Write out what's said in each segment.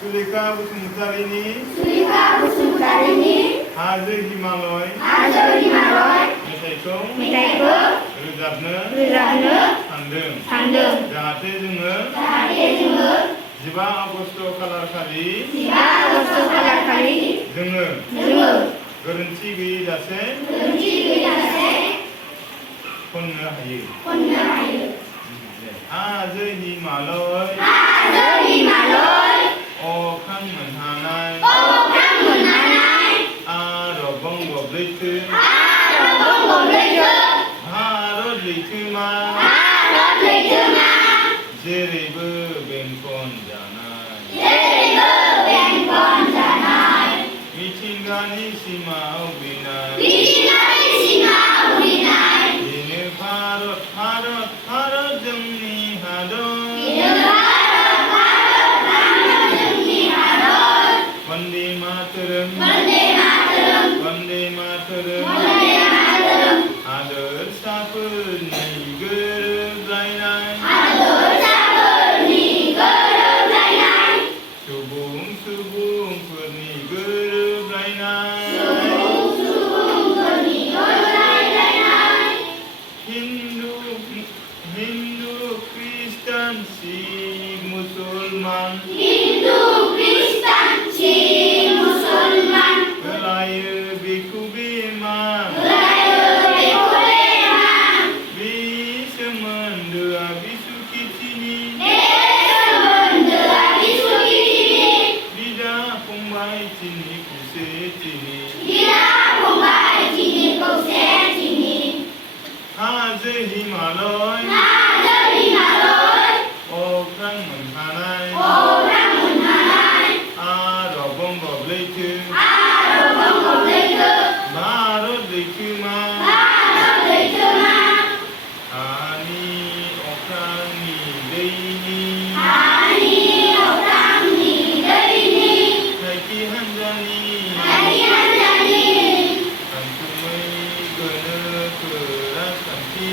सुलेखा बसुमतारिनि हाजो हिमालय मेथाइखौ रोजाबनो सानदों जाहाथे जोङो 15 आगष्ट खालारखालि जोङो गोरोन्थि गैयाजासे खननो हायो हाजो हिमालय अख्रां मोनहानाय आरबं गब्लैथो भारत लैथोमा जेरैबो बेंखन जानाय मिथिंगानि सीमा आवग्रिनाय बेनो भारत जोंनि हादर वन्दे मातरम हादोरसाफोरनि गोरोबलायनाय सुबुंफोरनि गोरोबलायनाय हिन्दु ख्रिस्टान सिख मुसलमान होलायो बेखौ बे मान बे सोमोन्दोआ बिसुखिथिनि बिदा फंबाय दिनै खौसेथिनि हाजो हिमालय अख्रां मोनहानाय आरबं गब्लैथो भारत लैथोमा हानि अख्रांनि दैनि थाइखि हान्जानि सानसुमै गोनोखो राजखान्थि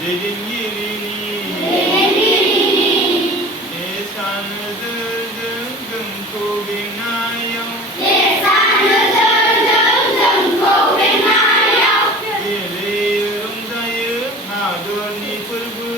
दैदेनगिरिनि एसा नोजोरजों जोंखौ बेंनायाव गेलेयो रंजायो हादरनि फोरबो